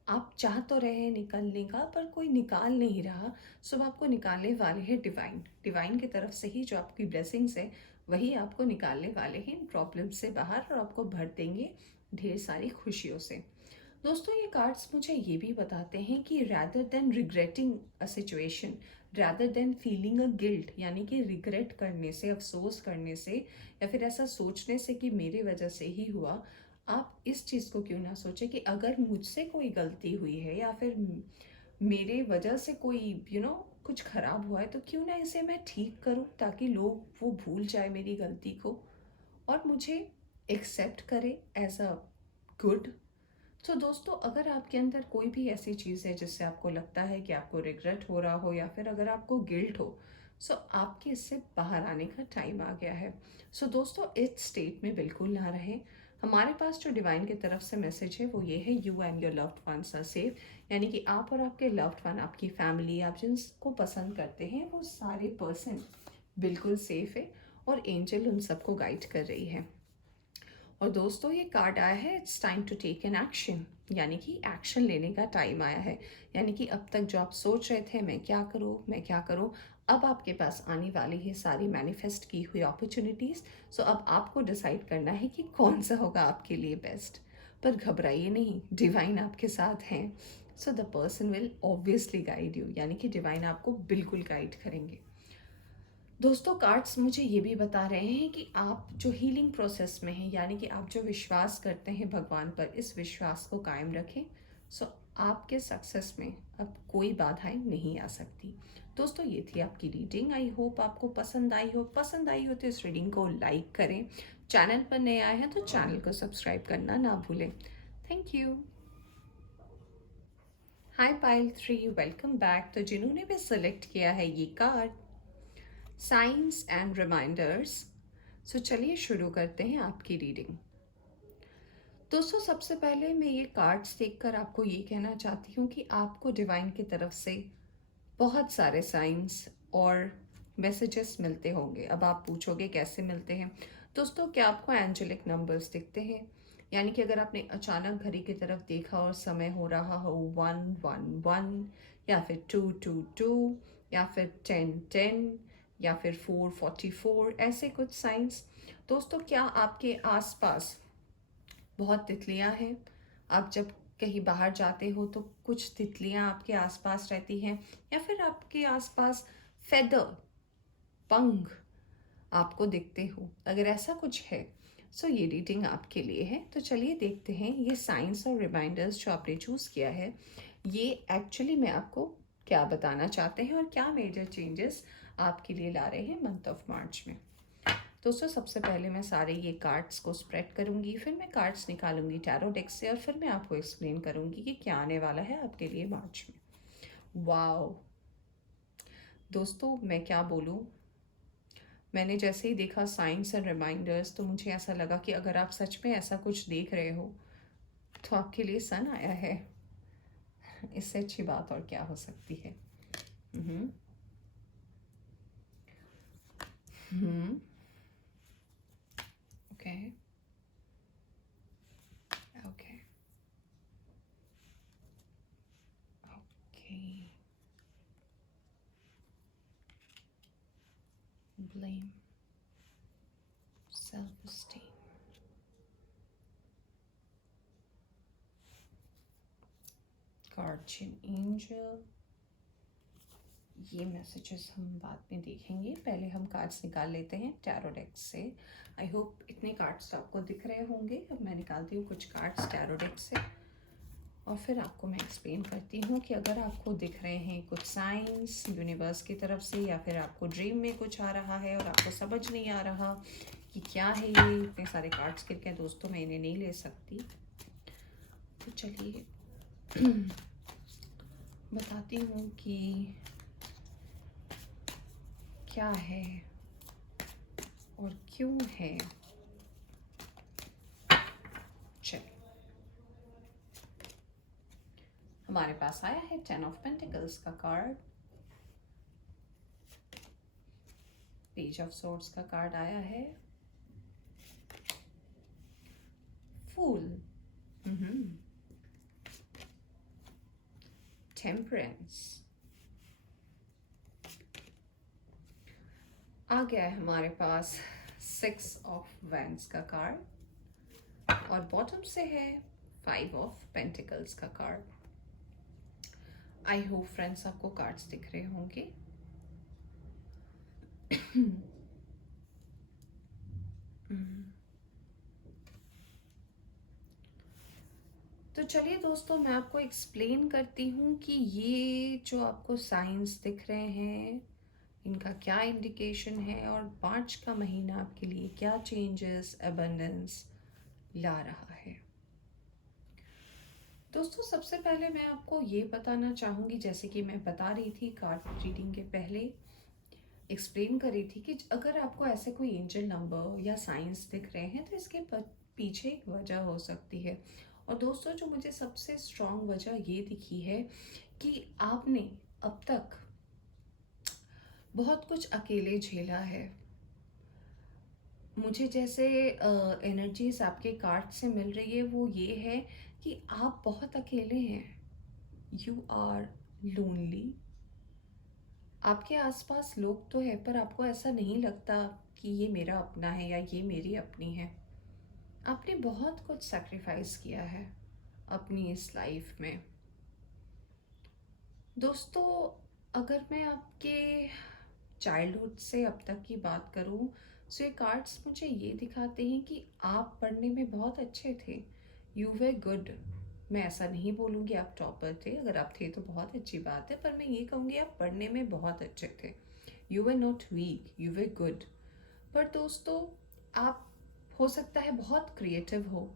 आप चाह तो रहे हैं निकलने का, पर कोई निकाल नहीं रहा। सो अब आपको निकालने वाले हैं डिवाइन। डिवाइन की तरफ से ही जो आपकी ब्लेसिंग्स है, वही आपको निकालने वाले हैं इन प्रॉब्लम से बाहर, और आपको भर देंगे ढेर सारी खुशियों से। दोस्तों, ये कार्ड्स मुझे ये भी बताते हैं कि rather than regretting a situation, rather than feeling a guilt, यानी कि रिग्रेट करने से, अफसोस करने से, या फिर ऐसा सोचने से कि मेरी वजह से ही हुआ, आप इस चीज़ को क्यों ना सोचें कि अगर मुझसे कोई गलती हुई है, या फिर मेरे वजह से कोई कुछ खराब हुआ है, तो क्यों ना इसे मैं ठीक करूं, ताकि लोग वो भूल जाए मेरी गलती को, और मुझे एक्सेप्ट करे एज अ गुड। तो दोस्तों, अगर आपके अंदर कोई भी ऐसी चीज़ है जिससे आपको लगता है कि आपको रिग्रेट हो रहा हो, या फिर अगर आपको गिल्ट हो, सो आपके इससे बाहर आने का टाइम आ गया है। सो दोस्तों, इस स्टेट में बिल्कुल ना रहें। हमारे पास जो डिवाइन की तरफ से मैसेज है वो ये है, you and your loved ones are safe. यानी कि आप और आपके लव्ड वन, आपकी फैमिली, आप जिनको पसंद करते हैं, वो सारे पर्सन बिल्कुल सेफ है, और एंजल उन सबको गाइड कर रही है। और दोस्तों, ये कार्ड आया है, it's time to take an action, यानी कि एक्शन लेने का टाइम आया है। यानी कि अब तक जो आप सोच रहे थे मैं क्या करूँ, मैं क्या करूँ, अब आपके पास आने वाली है सारी मैनिफेस्ट की हुई अपॉर्चुनिटीज़। सो अब आपको डिसाइड करना है कि कौन सा होगा आपके लिए बेस्ट। पर घबराइए नहीं, डिवाइन आपके साथ हैं। So the person will obviously guide you, यानी कि डिवाइन आपको बिल्कुल गाइड करेंगे। दोस्तों, कार्ड्स मुझे ये भी बता रहे हैं कि आप जो हीलिंग प्रोसेस में हैं, यानी कि आप जो विश्वास करते हैं भगवान पर, इस विश्वास को कायम रखें। सो आपके सक्सेस में अब कोई बाधाएं नहीं आ सकती। दोस्तों, ये थी आपकी रीडिंग। आई होप आपको पसंद आई हो तो इस रीडिंग को लाइक करें। चैनल पर नए आए हैं तो चैनल को सब्सक्राइब करना ना भूलें। Thank you. Hi pile 3, welcome back. तो जिन्होंने भी सेलेक्ट किया है ये कार्ड, साइंस एंड रिमाइंडर्स, सो चलिए शुरू करते हैं आपकी रीडिंग। दोस्तों, सबसे पहले मैं ये कार्ड्स देखकर आपको ये कहना चाहती हूँ कि आपको डिवाइन की तरफ से बहुत सारे साइंस और मैसेजेस मिलते होंगे। अब आप पूछोगे कैसे मिलते हैं। दोस्तों, क्या आपको एंजेलिक नंबर्स दिखते हैं? यानी कि अगर आपने अचानक घड़ी की तरफ देखा और समय हो रहा हो 111, या फिर 222, या फिर 1010, या फिर 444, ऐसे कुछ साइंस। दोस्तों, क्या आपके आसपास बहुत तितलियां हैं? आप जब कहीं बाहर जाते हो तो कुछ तितलियां आपके आसपास रहती हैं, या फिर आपके आसपास फेदर, पंख आपको दिखते हो? अगर ऐसा कुछ है सो ये रीडिंग आपके लिए है। तो चलिए देखते हैं ये साइंस और रिमाइंडर्स जो आपने चूज़ किया है, ये एक्चुअली में आपको क्या बताना चाहते हैं और क्या मेजर चेंजेस आपके लिए ला रहे हैं मंथ ऑफ मार्च में। दोस्तों, सबसे पहले मैं सारे ये कार्ड्स को स्प्रेड करूंगी, फिर मैं कार्ड्स निकालूंगी टैरो डेक से, और फिर मैं आपको एक्सप्लेन करूंगी कि क्या आने वाला है आपके लिए मार्च में। वाओ दोस्तों, मैं क्या बोलूं। मैंने जैसे ही देखा साइंस एंड रिमाइंडर्स तो मुझे ऐसा लगा कि अगर आप सच में ऐसा कुछ देख रहे हो तो आपके लिए सन आया है। इससे अच्छी बात और क्या हो सकती है। Hmm hmm okay okay okay. Blame, self esteem, guardian angel. ये मैसेजेस हम बाद में देखेंगे, पहले हम कार्ड्स निकाल लेते हैं टैरो डेक से। आई होप इतने कार्ड्स आपको दिख रहे होंगे। अब मैं निकालती हूँ कुछ कार्ड्स टैरो डेक से, और फिर आपको मैं एक्सप्लेन करती हूँ कि अगर आपको दिख रहे हैं कुछ साइंस यूनिवर्स की तरफ से, या फिर आपको ड्रीम में कुछ आ रहा है और आपको समझ नहीं आ रहा कि क्या है ये, इतने सारे कार्ड्स गिर के दोस्तों मैं इन्हें नहीं ले सकती। तो चलिए बताती हूँ कि क्या है और क्यों है। चलिए, हमारे पास आया है 10 ऑफ पेंटिकल्स का कार्ड, पेज ऑफ सोर्ड्स का कार्ड आया है, फूल, टेम्परेंस आ गया है हमारे पास, 6 ऑफ वैंड्स का कार्ड, और बॉटम से है 5 ऑफ पेंटिकल्स का कार्ड। आई होप फ्रेंड्स आपको कार्ड्स दिख रहे होंगे। तो चलिए दोस्तों, मैं आपको एक्सप्लेन करती हूँ कि ये जो आपको साइंस दिख रहे हैं इनका क्या इंडिकेशन है, और मार्च का महीना आपके लिए क्या चेंजेस, अबंडेंस ला रहा है। दोस्तों, सबसे पहले मैं आपको ये बताना चाहूँगी, जैसे कि मैं बता रही थी कार्ड रीडिंग के पहले एक्सप्लेन कर रही थी, कि अगर आपको ऐसे कोई एंजल नंबर या साइंस दिख रहे हैं तो इसके पीछे एक वजह हो सकती है। और दोस्तों, जो मुझे सबसे स्ट्रॉन्ग वजह ये दिखी है कि आपने अब तक बहुत कुछ अकेले झेला है। मुझे जैसे एनर्जीज आपके कार्ड से मिल रही है वो ये है कि आप बहुत अकेले हैं। You are lonely. आपके आसपास लोग तो है, पर आपको ऐसा नहीं लगता कि ये मेरा अपना है या ये मेरी अपनी है। आपने बहुत कुछ सैक्रिफाइस किया है अपनी इस लाइफ में। दोस्तों, अगर मैं आपके चाइल्डहुड से अब तक की बात करूं, सो ये कार्ड्स मुझे ये दिखाते हैं कि आप पढ़ने में बहुत अच्छे थे। यू वे गुड, मैं ऐसा नहीं बोलूँगी आप टॉपर थे, अगर आप थे तो बहुत अच्छी बात है, पर मैं ये कहूँगी आप पढ़ने में बहुत अच्छे थे। You were not weak, you were good. पर दोस्तों, आप हो सकता है बहुत क्रिएटिव हो,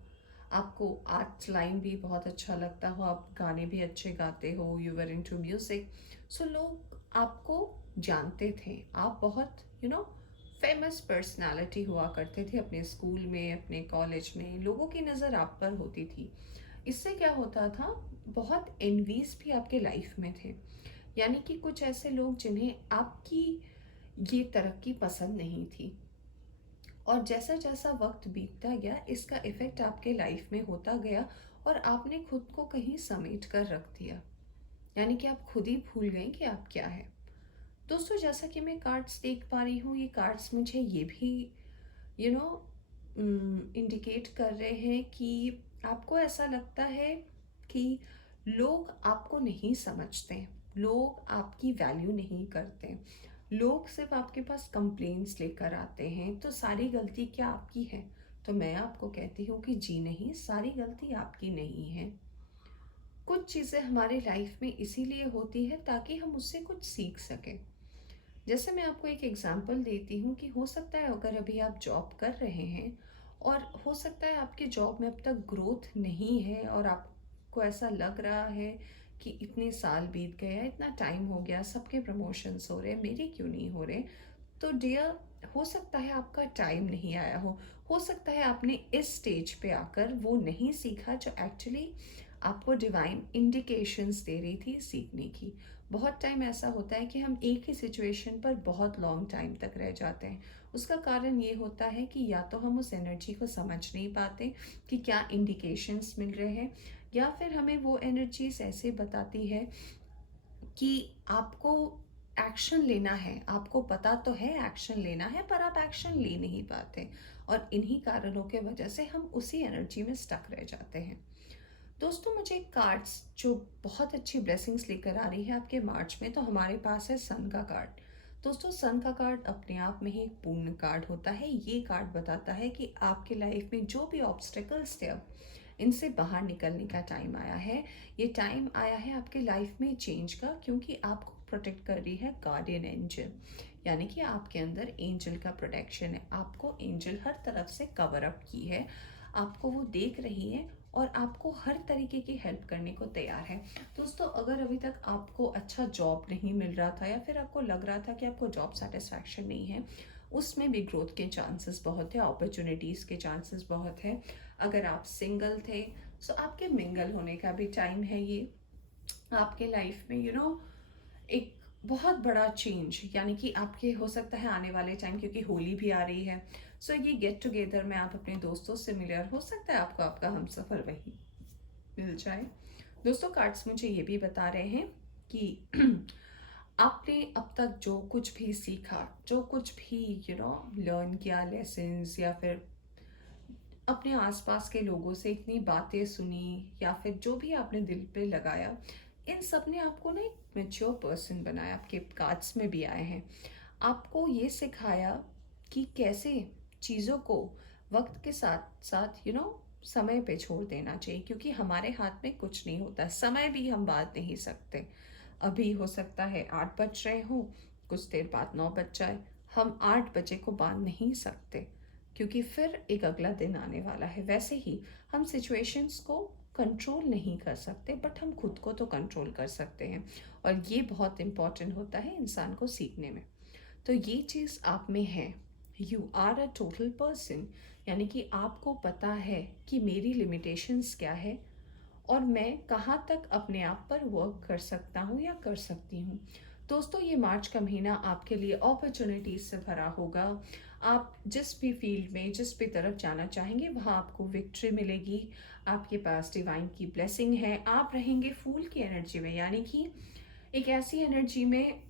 आपको आर्ट लाइन भी बहुत अच्छा लगता हो, आप गाने भी अच्छे गाते हो, यू वर इनटू म्यूजिक, सो लोग आपको जानते थे, आप बहुत फेमस पर्सनालिटी हुआ करते थे अपने स्कूल में, अपने कॉलेज में, लोगों की नज़र आप पर होती थी। इससे क्या होता था, बहुत एनवीज भी आपके लाइफ में थे, यानी कि कुछ ऐसे लोग जिन्हें आपकी ये तरक्की पसंद नहीं थी। और जैसा जैसा वक्त बीतता गया, इसका इफ़ेक्ट आपके लाइफ में होता गया और आपने खुद को कहीं समेट कर रख दिया, यानी कि आप खुद ही भूल गए कि आप क्या है। दोस्तों, जैसा कि मैं कार्ड्स देख पा रही हूँ, ये कार्ड्स मुझे ये भी यू नो इंडिकेट कर रहे हैं कि आपको ऐसा लगता है कि लोग आपको नहीं समझते, लोग आपकी वैल्यू नहीं करते, लोग सिर्फ आपके पास कंप्लेंट्स लेकर आते हैं, तो सारी गलती क्या आपकी है? तो मैं आपको कहती हूँ कि जी नहीं, सारी गलती आपकी नहीं है। कुछ चीज़ें हमारे लाइफ में इसीलिए होती है ताकि हम उससे कुछ सीख सकें। जैसे मैं आपको एक एग्जांपल देती हूँ कि हो सकता है अगर अभी आप जॉब कर रहे हैं और हो सकता है आपके जॉब में अब तक ग्रोथ नहीं है और आपको ऐसा लग रहा है कि इतने साल बीत गए हैं, इतना टाइम हो गया, सबके प्रमोशंस हो रहे हैं, मेरे क्यों नहीं हो रहे? तो डियर, हो सकता है आपका टाइम नहीं आया हो सकता है आपने इस स्टेज पे आकर वो नहीं सीखा जो एक्चुअली आपको डिवाइन इंडिकेशंस दे रही थी सीखने की। बहुत टाइम ऐसा होता है कि हम एक ही सिचुएशन पर बहुत लॉन्ग टाइम तक रह जाते हैं। उसका कारण ये होता है कि या तो हम उस एनर्जी को समझ नहीं पाते कि क्या इंडिकेशंस मिल रहे हैं, या फिर हमें वो एनर्जीज ऐसे बताती है कि आपको एक्शन लेना है, आपको पता तो है एक्शन लेना है, पर आप एक्शन ले नहीं पाते, और इन्हीं कारणों के वजह से हम उसी एनर्जी में स्टक रह जाते हैं। दोस्तों, मुझे कार्ड्स जो बहुत अच्छी ब्लेसिंग्स लेकर आ रही है आपके मार्च में, तो हमारे पास है सन का कार्ड। दोस्तों, सन का कार्ड अपने आप में ही एक पूर्ण कार्ड होता है। ये कार्ड बताता है कि आपके लाइफ में जो भी ऑब्स्टेकल्स थे, अब इनसे बाहर निकलने का टाइम आया है। ये टाइम आया है आपके लाइफ में चेंज का, क्योंकि आपको प्रोटेक्ट कर रही है गार्डियन एंजल, यानी कि आपके अंदर एंजल का प्रोटेक्शन है। आपको एंजल हर तरफ से कवर अप की है, आपको वो देख रही है और आपको हर तरीके की हेल्प करने को तैयार है। दोस्तों, अगर अभी तक आपको अच्छा जॉब नहीं मिल रहा था, या फिर आपको लग रहा था कि आपको जॉब सेटिस्फैक्शन नहीं है, उसमें भी ग्रोथ के चांसेस बहुत है, अपॉर्चुनिटीज़ के चांसेस बहुत है। अगर आप सिंगल थे, सो आपके मिंगल होने का भी टाइम है ये। आपके लाइफ में एक बहुत बड़ा चेंज, यानी कि आपके हो सकता है आने वाले टाइम, क्योंकि होली भी आ रही है, सो ये गेट टुगेदर में आप अपने दोस्तों से मिले और हो सकता है आपको आपका हमसफर वही मिल जाए। दोस्तों, कार्ड्स मुझे ये भी बता रहे हैं कि आपने अब तक जो कुछ भी सीखा, जो कुछ भी लर्न किया, लेसन्स, या फिर अपने आसपास के लोगों से इतनी बातें सुनी, या फिर जो भी आपने दिल पे लगाया, इन सब ने आपको ना एक मेच्योर पर्सन बनाया। आपके कार्ड्स में भी आए हैं, आपको ये सिखाया कि कैसे चीज़ों को वक्त के साथ साथ समय पे छोड़ देना चाहिए, क्योंकि हमारे हाथ में कुछ नहीं होता, समय भी हम बांध नहीं सकते। अभी हो सकता है 8 बज रहे हो, कुछ देर बाद 9 बज जाए, हम 8 बजे को बांध नहीं सकते, क्योंकि फिर एक अगला दिन आने वाला है। वैसे ही हम सिचुएशंस को कंट्रोल नहीं कर सकते, बट हम खुद को तो कंट्रोल कर सकते हैं, और ये बहुत इम्पॉर्टेंट होता है इंसान को सीखने में। तो ये चीज़ आप में है, you are a total person, यानी कि आपको पता है कि मेरी लिमिटेशंस क्या है और मैं कहाँ तक अपने आप पर वर्क कर सकता हूँ या कर सकती हूँ। दोस्तों, ये मार्च का महीना आपके लिए अपॉर्चुनिटीज से भरा होगा। आप जिस भी फील्ड में, जिस भी तरफ जाना चाहेंगे, वहाँ आपको विक्ट्री मिलेगी। आपके पास डिवाइन की ब्लेसिंग है, आप रहेंगे फूल की एनर्जी में, यानी कि एक ऐसी एनर्जी में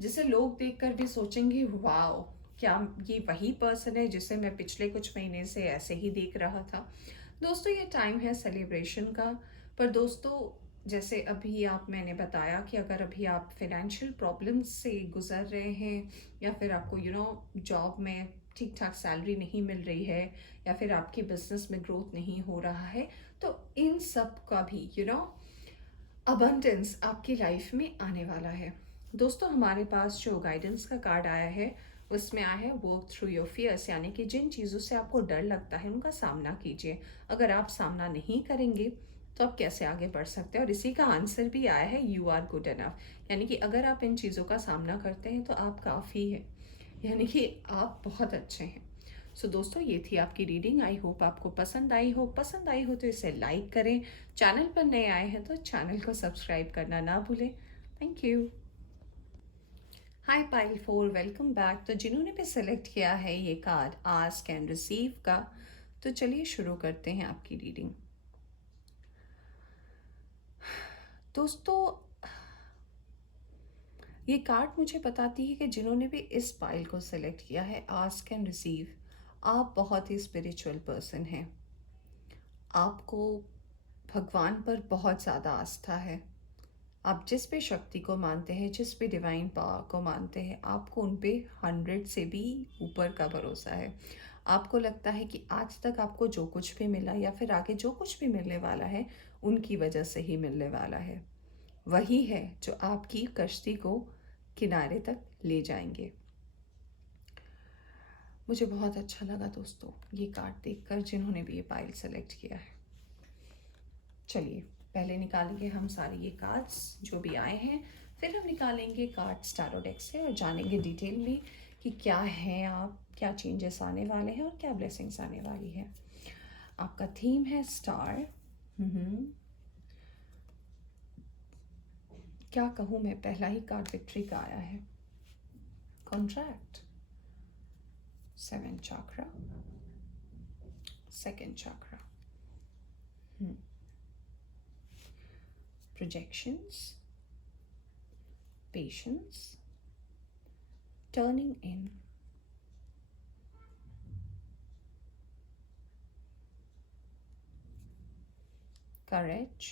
जिसे लोग देखकर भी सोचेंगे वाओ, क्या ये वही पर्सन है जिसे मैं पिछले कुछ महीने से ऐसे ही देख रहा था। दोस्तों, ये टाइम है सेलिब्रेशन का। पर दोस्तों, जैसे अभी मैंने बताया कि अगर अभी आप फाइनेंशियल प्रॉब्लम्स से गुजर रहे हैं, या फिर आपको जॉब में ठीक ठाक सैलरी नहीं मिल रही है, या फिर आपके बिजनेस में ग्रोथ नहीं हो रहा है, तो इन सब का भी अबंडेंस आपकी लाइफ में आने वाला है। दोस्तों, हमारे पास जो गाइडेंस का कार्ड आया है उसमें आया है वर्क थ्रू योर फियर्स, यानी कि जिन चीज़ों से आपको डर लगता है उनका सामना कीजिए। अगर आप सामना नहीं करेंगे तो आप कैसे आगे बढ़ सकते हैं। और इसी का आंसर भी आया है यू आर गुड इनफ, यानी कि अगर आप इन चीज़ों का सामना करते हैं तो आप काफ़ी हैं, यानी कि आप बहुत अच्छे हैं। सो दोस्तों, ये थी आपकी रीडिंग। आई होप आपको पसंद आई हो। पसंद आई हो तो इसे लाइक करें। चैनल पर नए आए हैं तो चैनल को सब्सक्राइब करना ना भूलें। Thank you. Hi pile 4, welcome back. तो जिन्होंने भी सेलेक्ट किया है ये कार्ड आस्क एंड रिसीव का, तो चलिए शुरू करते हैं आपकी रीडिंग। दोस्तों, ये कार्ड मुझे बताती है कि जिन्होंने भी इस पाइल को सेलेक्ट किया है आस्क एंड रिसीव, आप बहुत ही स्पिरिचुअल पर्सन हैं। आपको भगवान पर बहुत ज़्यादा आस्था है। आप जिस भी शक्ति को मानते हैं, जिस भी डिवाइन पावर को मानते हैं, आपको उन पे 100 से भी ऊपर का भरोसा है। आपको लगता है कि आज तक आपको जो कुछ भी मिला या फिर आगे जो कुछ भी मिलने वाला है उनकी वजह से ही मिलने वाला है। वही है जो आपकी कश्ती को किनारे तक ले जाएंगे। मुझे बहुत अच्छा लगा दोस्तों ये कार्ड देखकर, जिन्होंने भी ये पाइल सेलेक्ट किया है। चलिए पहले निकालेंगे हम सारे ये कार्ड्स जो भी आए हैं, फिर हम निकालेंगे कार्ड्स टैरो डेक से और जानेंगे डिटेल में कि क्या है, आप क्या चेंजेस आने वाले हैं और क्या ब्लेसिंग्स आने वाली है। आपका थीम है स्टार। क्या कहूँ मैं, पहला ही कार्ड विक्ट्री का आया है। Contract, 7 chakra, second chakra, projections, patience, turning in, courage,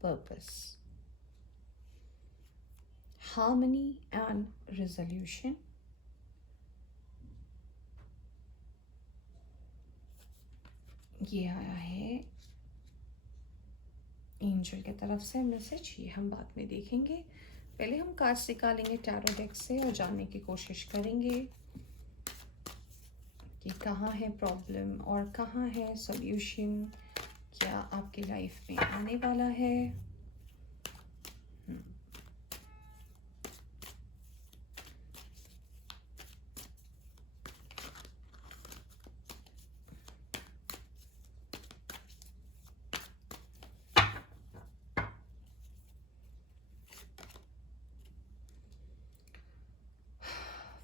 purpose, harmony and resolution, ये आया है एंजल की तरफ से मैसेज, ये हम बाद में देखेंगे। पहले हम कार्ड्स निकालेंगे टैरो डेक से और जानने की कोशिश करेंगे कि कहाँ है प्रॉब्लम और कहाँ है सॉल्यूशन, क्या आपकी लाइफ में आने वाला है।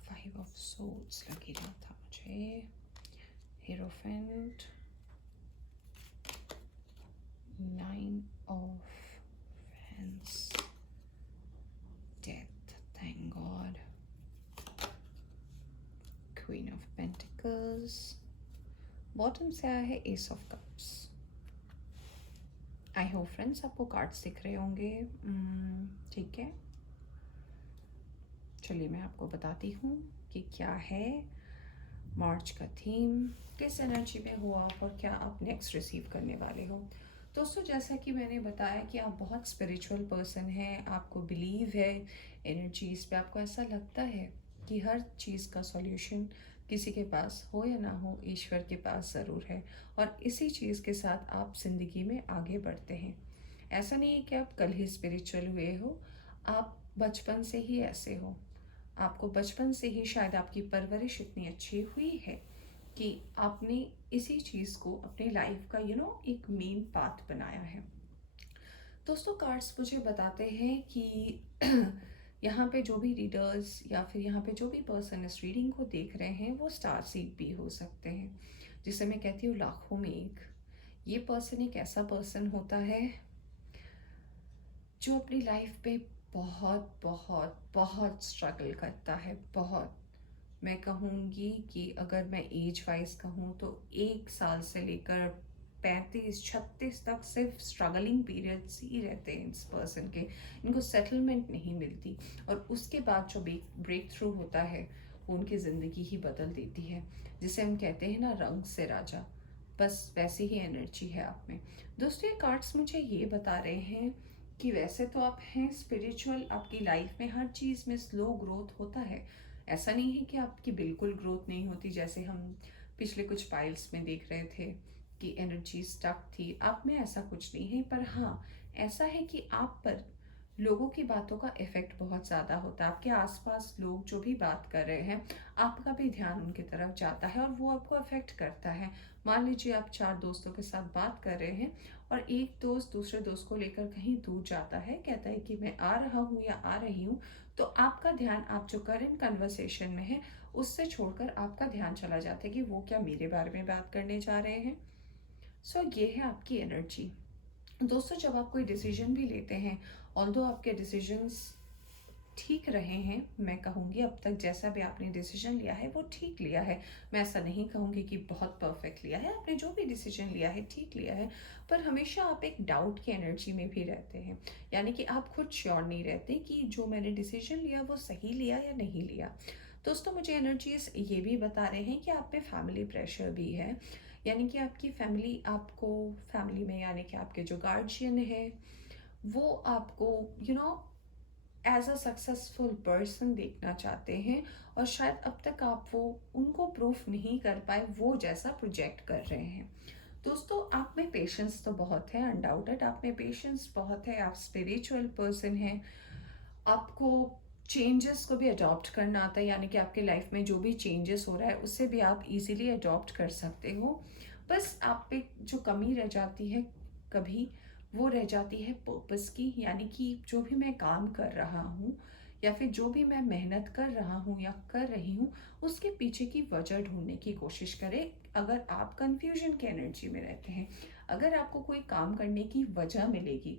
5 ऑफ सोर्ड्स लगी रहा था मुझे, hierophant, 9 of fans, death, thank God, queen of pentacles, bottom से आया है S of cups. I hope friends आपको कार्ड्स दिख रहे होंगे। ठीक है, चलिए मैं आपको बताती हूँ कि क्या है मार्च का थीम, किस एनर्जी में हो आप और क्या आप नेक्स्ट रिसीव करने वाले हो। दोस्तों, जैसा कि मैंने बताया कि आप बहुत स्पिरिचुअल पर्सन हैं, आपको बिलीव है एनर्जीज पे, आपको ऐसा लगता है कि हर चीज़ का सॉल्यूशन किसी के पास हो या ना हो, ईश्वर के पास ज़रूर है। और इसी चीज़ के साथ आप ज़िंदगी में आगे बढ़ते हैं। ऐसा नहीं है कि आप कल ही स्पिरिचुअल हुए हो, आप बचपन से ही ऐसे हो। आपको बचपन से ही शायद आपकी परवरिश इतनी अच्छी हुई है कि आपने इसी चीज़ को अपनी लाइफ का एक मेन पाथ बनाया है। दोस्तों, कार्ड्स मुझे बताते हैं कि यहाँ पे जो भी रीडर्स या फिर यहाँ पे जो भी पर्सन इस रीडिंग को देख रहे हैं वो स्टार सीड भी हो सकते हैं, जिसे मैं कहती हूँ लाखों में एक। ये पर्सन एक ऐसा पर्सन होता है जो अपनी लाइफ पे बहुत बहुत बहुत स्ट्रगल करता है। बहुत, मैं कहूँगी कि अगर मैं एज वाइज कहूँ तो 1 साल से लेकर 35-36 तक सिर्फ स्ट्रगलिंग पीरियड्स ही रहते हैं इस पर्सन के। इनको सेटलमेंट नहीं मिलती और उसके बाद जो ब्रेक थ्रू होता है वो उनकी ज़िंदगी ही बदल देती है, जिसे हम कहते हैं ना रंग से राजा। बस वैसी ही एनर्जी है आप में। दोस्तों ये कार्ड्स मुझे ये बता रहे हैं कि वैसे तो आप हैं स्पिरिचुअल, आपकी लाइफ में हर चीज़ में स्लो ग्रोथ होता है। ऐसा नहीं है कि आपकी बिल्कुल ग्रोथ नहीं होती, जैसे हम पिछले कुछ पाइल्स में देख रहे थे कि एनर्जी स्टक थी। आप में ऐसा कुछ नहीं है, पर हाँ ऐसा है कि आप पर लोगों की बातों का इफेक्ट बहुत ज़्यादा होता है। आपके आसपास लोग जो भी बात कर रहे हैं, आपका भी ध्यान उनकी तरफ जाता है और वो आपको अफेक्ट करता है। मान लीजिए आप 4 दोस्तों के साथ बात कर रहे हैं और एक दोस्त दूसरे दोस्त को लेकर कहीं दूर जाता है, कहता है कि मैं आ रहा हूँ या आ रही हूँ, तो आपका ध्यान आप जो करेंट कन्वर्सेशन में है उससे छोड़कर आपका ध्यान चला जाता है कि वो क्या मेरे बारे में बात करने जा रहे हैं। सो ये है आपकी एनर्जी। दोस्तों जब आप कोई डिसीजन भी लेते हैं, ऑल्दो आपके डिसीजंस ठीक रहे हैं, मैं कहूँगी अब तक जैसा भी आपने डिसीजन लिया है वो ठीक लिया है। मैं ऐसा नहीं कहूँगी कि बहुत परफेक्ट लिया है, आपने जो भी डिसीजन लिया है ठीक लिया है, पर हमेशा आप एक डाउट की एनर्जी में भी रहते हैं। यानी कि आप खुद श्योर नहीं रहते कि जो मैंने डिसीजन लिया वो सही लिया या नहीं लिया। दोस्तों मुझे एनर्जीज ये भी बता रहे हैं कि आप पे फैमिली प्रेशर भी है। यानी कि आपकी फैमिली आपको, फैमिली में यानी कि आपके जो गार्जियन है वो आपको एज अ सक्सेसफुल पर्सन देखना चाहते हैं, और शायद अब तक आप वो उनको प्रूफ नहीं कर पाए वो जैसा प्रोजेक्ट कर रहे हैं। दोस्तों आप में पेशेंस तो बहुत है, अनडाउटेड आप में पेशेंस बहुत है, आप स्पिरिचुअल पर्सन हैं, आपको चेंजेस को भी अडॉप्ट करना आता है। यानी कि आपके लाइफ में जो भी चेंजेस हो रहा है उससे भी आप इजीली अडॉप्ट कर सकते हो। बस आप पे जो कमी रह जाती है कभी, वो रह जाती है पर्पस की। यानी कि जो भी मैं काम कर रहा हूँ या फिर जो भी मैं मेहनत कर रहा हूँ या कर रही हूँ, उसके पीछे की वजह ढूंढने की कोशिश करें। अगर आप कंफ्यूजन की एनर्जी में रहते हैं, अगर आपको कोई काम करने की वजह मिलेगी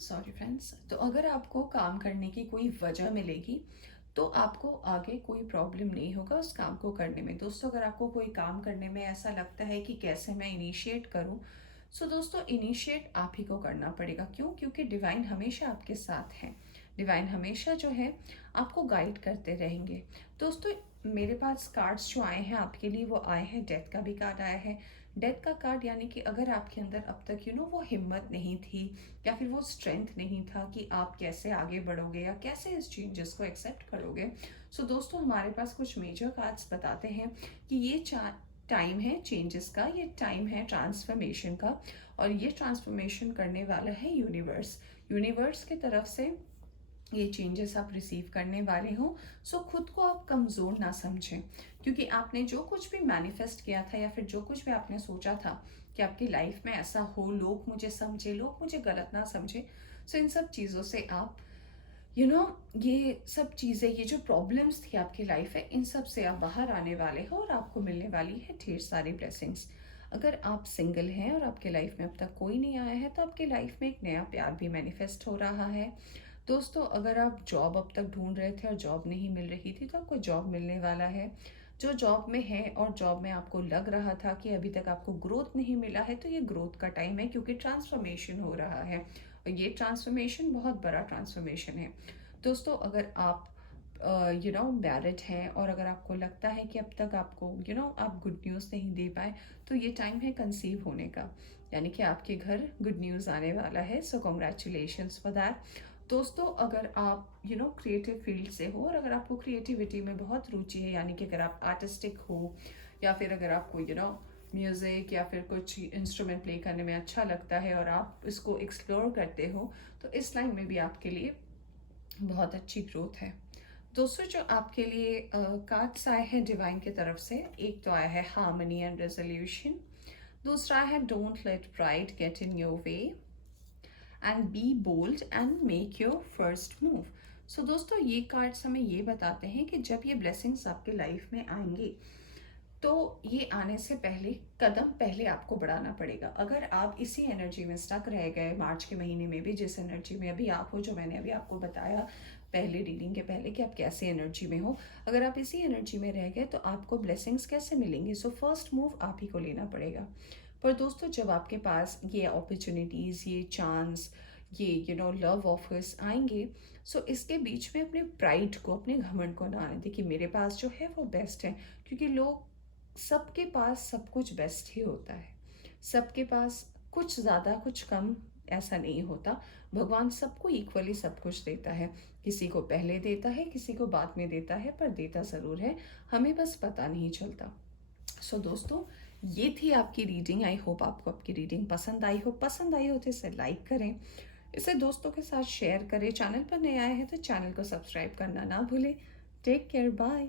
सॉरी फ्रेंड्स, तो अगर आपको काम करने की कोई वजह मिलेगी तो आपको आगे कोई प्रॉब्लम नहीं होगा उस काम को करने में। दोस्तों अगर आपको कोई काम करने में ऐसा लगता है कि कैसे मैं इनिशिएट करूं, सो दोस्तों इनिशिएट आप ही को करना पड़ेगा। क्यों? क्योंकि डिवाइन हमेशा आपके साथ है। डिवाइन हमेशा जो है आपको गाइड करते रहेंगे। दोस्तों मेरे पास कार्ड्स जो आए हैं आपके लिए, वो आए हैं, डेथ का भी कार्ड आया है। डेथ का कार्ड यानी कि अगर आपके अंदर अब तक वो हिम्मत नहीं थी या फिर वो स्ट्रेंथ नहीं था कि आप कैसे आगे बढ़ोगे या कैसे इस चेंजेस को एक्सेप्ट करोगे, सो दोस्तों हमारे पास कुछ मेजर कार्ड्स बताते हैं कि ये टाइम है चेंजेस का, ये टाइम है ट्रांसफॉर्मेशन का, और ये ट्रांसफॉर्मेशन करने वाला है यूनिवर्स। यूनिवर्स की तरफ से ये चेंजेस आप रिसीव करने वाले हो। सो खुद को आप कमज़ोर ना समझें, क्योंकि आपने जो कुछ भी मैनिफेस्ट किया था या फिर जो कुछ भी आपने सोचा था कि आपकी लाइफ में ऐसा हो, लोग मुझे समझे, लोग मुझे गलत ना समझे, सो इन सब चीज़ों से आप ये सब चीज़ें, ये जो प्रॉब्लम्स थी आपकी लाइफ है, इन सब से आप बाहर आने वाले हो और आपको मिलने वाली है ढेर सारी ब्लेसिंग्स। अगर आप सिंगल हैं और आपके लाइफ में अब तक कोई नहीं आया है, तो आपके लाइफ में एक नया प्यार भी मैनिफेस्ट हो रहा है। दोस्तों अगर आप जॉब अब तक ढूंढ रहे थे और जॉब नहीं मिल रही थी, तो आपको जॉब मिलने वाला है। जो जॉब में है और जॉब में आपको लग रहा था कि अभी तक आपको ग्रोथ नहीं मिला है, तो ये ग्रोथ का टाइम है, क्योंकि ट्रांसफॉर्मेशन हो रहा है और ये ट्रांसफॉर्मेशन बहुत बड़ा ट्रांसफॉर्मेशन है। दोस्तों अगर आप मैरिड हैं और अगर आपको लगता है कि अब तक आपको आप गुड न्यूज़ नहीं दे पाए, तो ये टाइम है कंसीव होने का। यानी कि आपके घर गुड न्यूज़ आने वाला है। सो कॉन्ग्रेचुलेशंस फॉर दैट। दोस्तों अगर आप क्रिएटिव फील्ड से हो और अगर आपको क्रिएटिविटी में बहुत रुचि है, यानी कि अगर आप आर्टिस्टिक हो या फिर अगर आपको म्यूज़िक या फिर कुछ इंस्ट्रूमेंट प्ले करने में अच्छा लगता है और आप इसको एक्सप्लोर करते हो, तो इस लाइन में भी आपके लिए बहुत अच्छी ग्रोथ है। दोस्तों जो आपके लिए कार्ड्स आए हैं डिवाइन की तरफ से, एक तो आया है हार्मनी एंड रेजोल्यूशन, दूसरा है don't let pride get in your way, and be bold and make your first move. So दोस्तों ये कार्ड्स हमें ये बताते हैं कि जब ये ब्लेसिंग्स आपके लाइफ में आएंगे, तो ये आने से पहले कदम पहले आपको बढ़ाना पड़ेगा। अगर आप इसी एनर्जी में स्टक रह गए मार्च के महीने में भी, जिस एनर्जी में अभी आप हो, जो मैंने अभी आपको बताया पहले रीडिंग के पहले कि आप कैसे एनर्जी में हो, अगर आप इसी एनर्जी में रह गए तो आपको ब्लेसिंग्स कैसे मिलेंगी? सो फर्स्ट मूव आप ही को लेना पड़ेगा। पर दोस्तों जब आपके पास ये अपॉर्चुनिटीज़, ये चांस, ये लव ऑफर्स आएंगे, सो इसके बीच में अपने प्राइड को, अपने घमंड को ना आने देखिए, मेरे पास जो है वो बेस्ट है, क्योंकि लोग सबके पास सब कुछ बेस्ट ही होता है। सबके पास कुछ ज़्यादा कुछ कम ऐसा नहीं होता। भगवान सबको इक्वली सब कुछ देता है। किसी को पहले देता है, किसी को बाद में देता है, पर देता ज़रूर है। हमें बस पता नहीं चलता। सो दोस्तों, ये थी आपकी रीडिंग। आई होप आपको आपकी रीडिंग पसंद आई हो। पसंद आई हो तो इसे लाइक करें, इसे दोस्तों के साथ शेयर करें। चैनल पर नए आए हैं तो चैनल को सब्सक्राइब करना ना भूलें। Take care, bye.